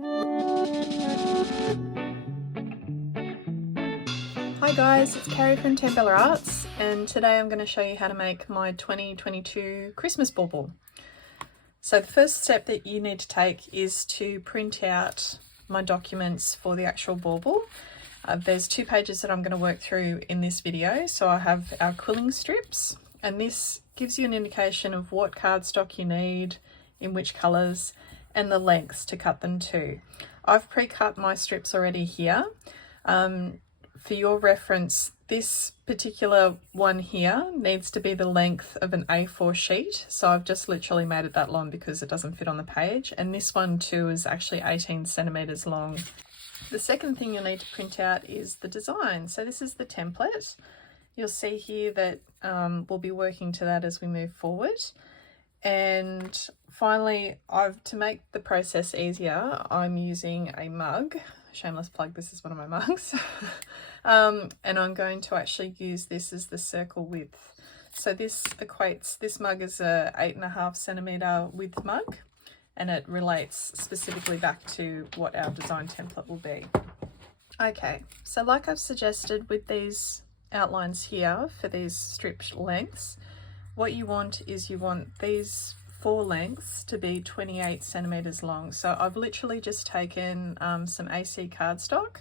Hi guys, it's Carrie from Tambella Arts, and today I'm going to show you how to make my 2022 Christmas bauble. So the first step that you need to take is to print out my documents for the actual bauble. There's 2 pages that I'm going to work through in this video. So I have our quilling strips, and this gives you an indication of what cardstock you need, in which colours, and the lengths to cut them to. I've pre-cut my strips already here. For your reference, this particular one here needs to be the length of an A4 sheet. So I've just literally made it that long because it doesn't fit on the page. And this one too is actually 18 centimeters long. The second thing you'll need to print out is the design. So this is the template. You'll see here that we'll be working to that as we move forward. And finally, to make the process easier, I'm using a mug. Shameless plug, this is one of my mugs. And I'm going to actually use this as the circle width. So this mug is a 8.5 centimeter width mug, and it relates specifically back to what our design template will be. Okay, so like I've suggested with these outlines here for these strip lengths, what you want is these 4 lengths to be 28 centimeters long. So I've literally just taken some AC cardstock,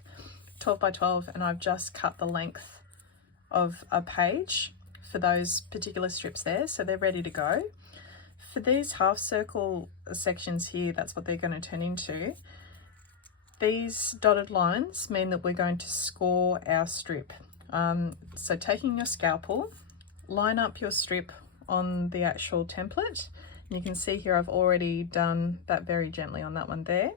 12 by 12, and I've just cut the length of a page for those particular strips there, so they're ready to go. For these half circle sections here, that's what they're going to turn into. These dotted lines mean that we're going to score our strip. So taking your scalpel, line up your strip on the actual template. You can see here I've already done that very gently on that one there.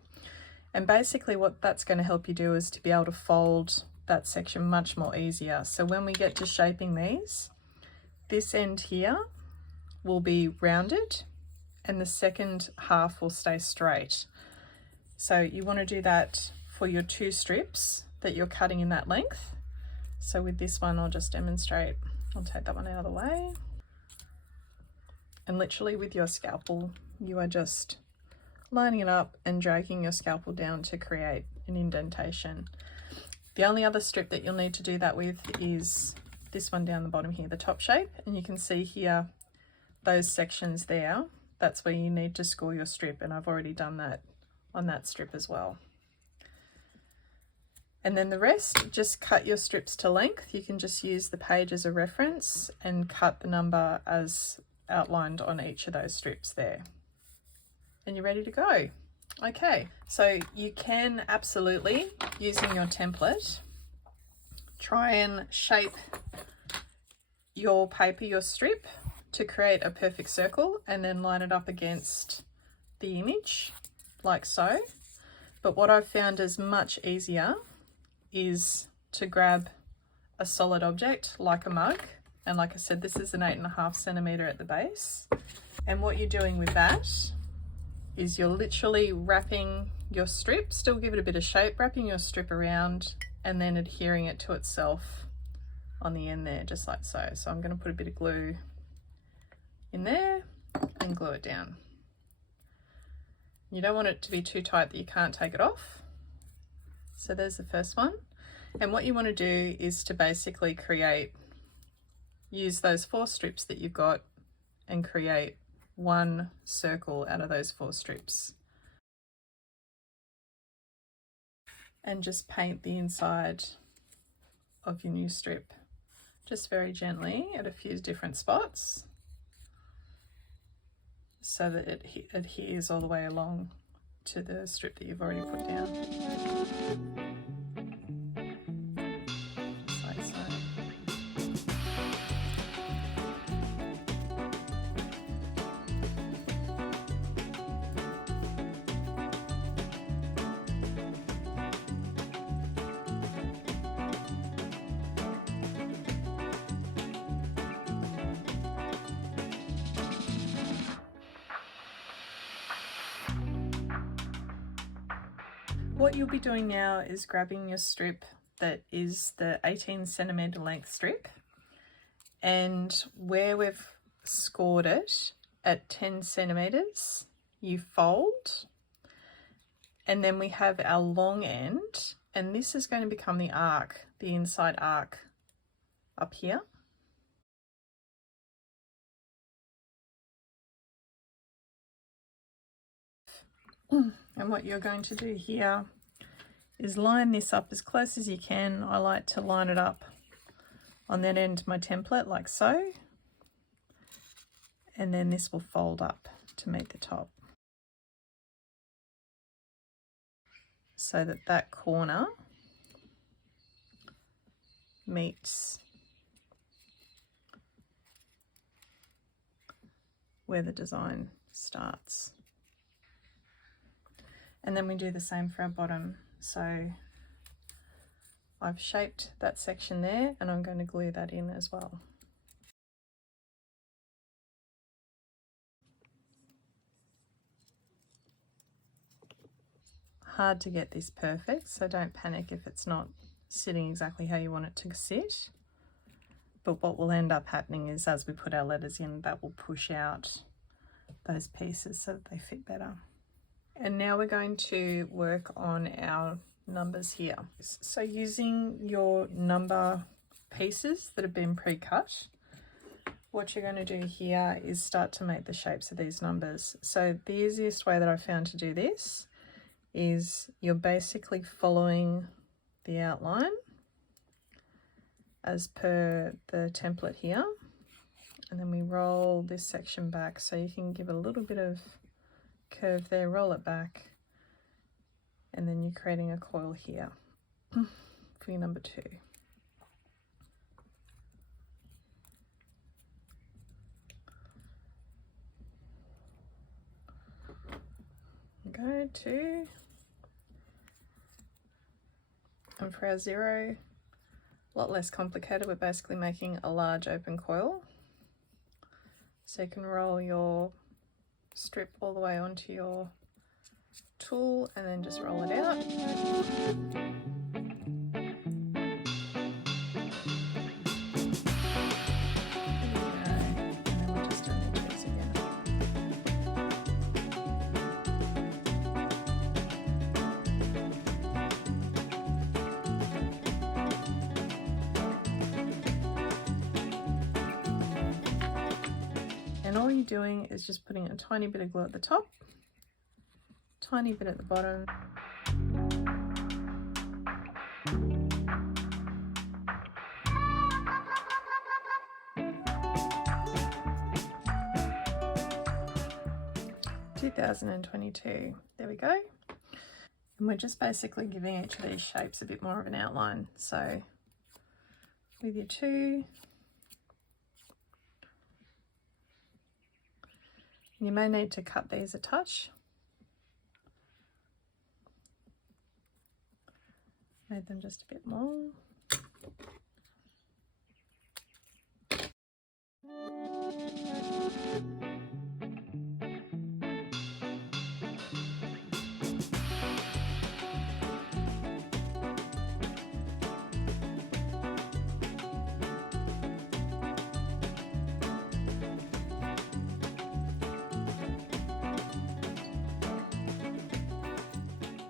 And basically what that's going to help you do is to be able to fold that section much more easier. So when we get to shaping these, this end here will be rounded and the second half will stay straight. So you want to do that for your 2 strips that you're cutting in that length. So with this one, I'll just demonstrate. I'll take that one out of the way. And literally with your scalpel, you are just lining it up and dragging your scalpel down to create an indentation. The only other strip that you'll need to do that with is this one down the bottom here, the top shape. And you can see here, those sections there, that's where you need to score your strip. And I've already done that on that strip as well. And then the rest, just cut your strips to length. You can just use the page as a reference and cut the number as outlined on each of those strips there. And you're ready to go. Okay, so you can absolutely, using your template, try and shape your paper, your strip, to create a perfect circle and then line it up against the image like so. But what I've found is much easier is to grab a solid object like a mug. And like I said, this is an 8.5 centimeter at the base. And what you're doing with that is you're literally wrapping your strip, still give it a bit of shape, wrapping your strip around and then adhering it to itself on the end there, just like so. So I'm going to put a bit of glue in there and glue it down. You don't want it to be too tight that you can't take it off. So there's the first one. And what you want to do is to basically use those 4 strips that you've got and create one circle out of those 4 strips. And just paint the inside of your new strip, just very gently at a few different spots so that it adheres all the way along to the strip that you've already put down. Just like so. What you'll be doing now is grabbing your strip that is the 18 centimeter length strip, and where we've scored it at 10 centimeters, you fold, And then we have our long end, and this is going to become the arc, the inside arc up here. And what you're going to do here is line this up as close as you can. I like to line it up on that end of my template like so. And then this will fold up to meet the top. So that that corner meets where the design starts. And then we do the same for our bottom. So I've shaped that section there and I'm going to glue that in as well. Hard to get this perfect, so don't panic if it's not sitting exactly how you want it to sit. But what will end up happening is as we put our letters in, that will push out those pieces so that they fit better. And now we're going to work on our numbers here. So using your number pieces that have been pre-cut, what you're going to do here is start to make the shapes of these numbers. So the easiest way that I found to do this is you're basically following the outline as per the template here, and then we roll this section back so you can give it a little bit of curve there, roll it back, and then you're creating a coil here for your number 2. Go 2, and for our 0, a lot less complicated. We're basically making a large open coil. So you can roll your strip all the way onto your tool and then just roll it out. And all you're doing is just putting a tiny bit of glue at the top, tiny bit at the bottom. (2022). There we go. And we're just basically giving each of these shapes a bit more of an outline. So with your 2, you may need to cut these a touch. Made them just a bit more.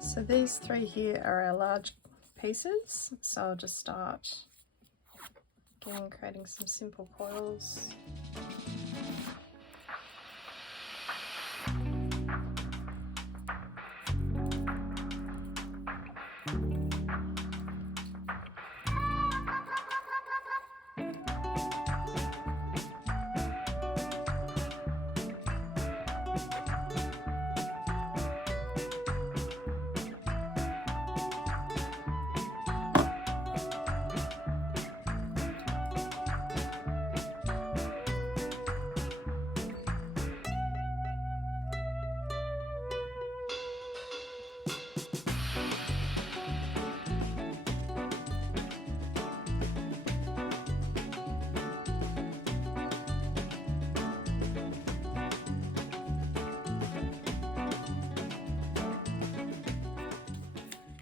So these 3 here are our large pieces, so I'll just start again creating some simple coils.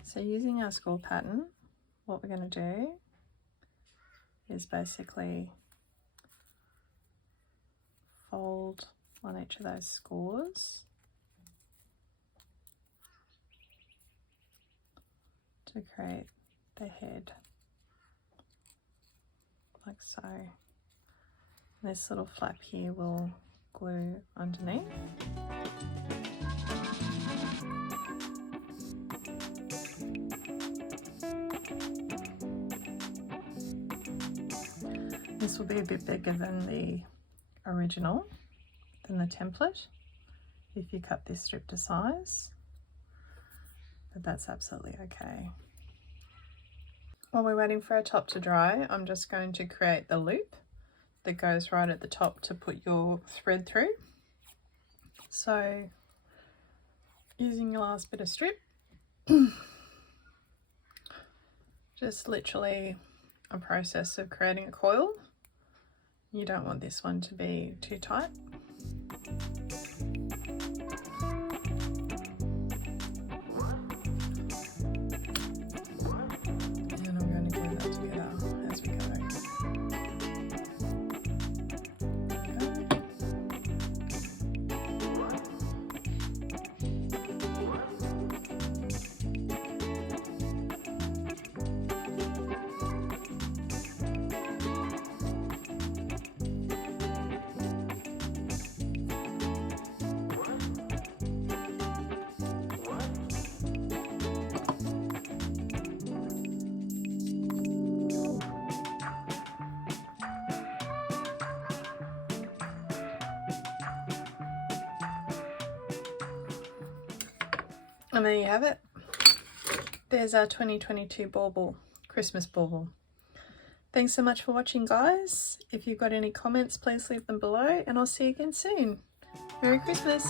So using our score pattern, what we're going to do is basically fold on each of those scores to create the head, like so. This little flap here will glue underneath. This will be a bit bigger than the original, than the template, if you cut this strip to size, but that's absolutely okay. While we're waiting for our top to dry, I'm just going to create the loop that goes right at the top to put your thread through. So using your last bit of strip, just literally a process of creating a coil. You don't want this one to be too tight. And I'm going to glue that together as we go. And there you have it. There's our 2022 bauble, Christmas bauble. Thanks so much for watching, guys. If you've got any comments, please leave them below, and I'll see you again soon. Merry Christmas!